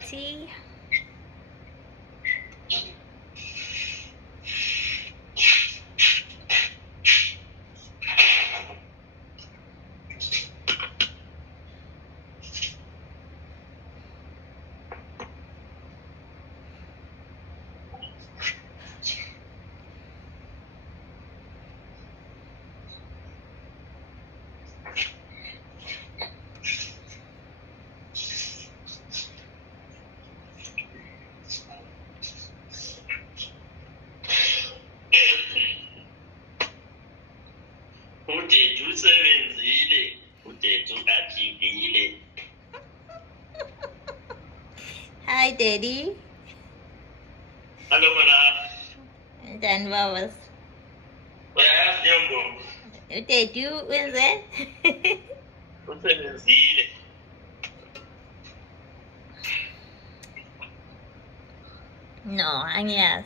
Tea. Udethu usebenzile, udethu akhivile. Hi, Daddy. Hello, Manaf. Dan Babas. Where are you? Daddy, when's that? Usebenzile. No, ang yes.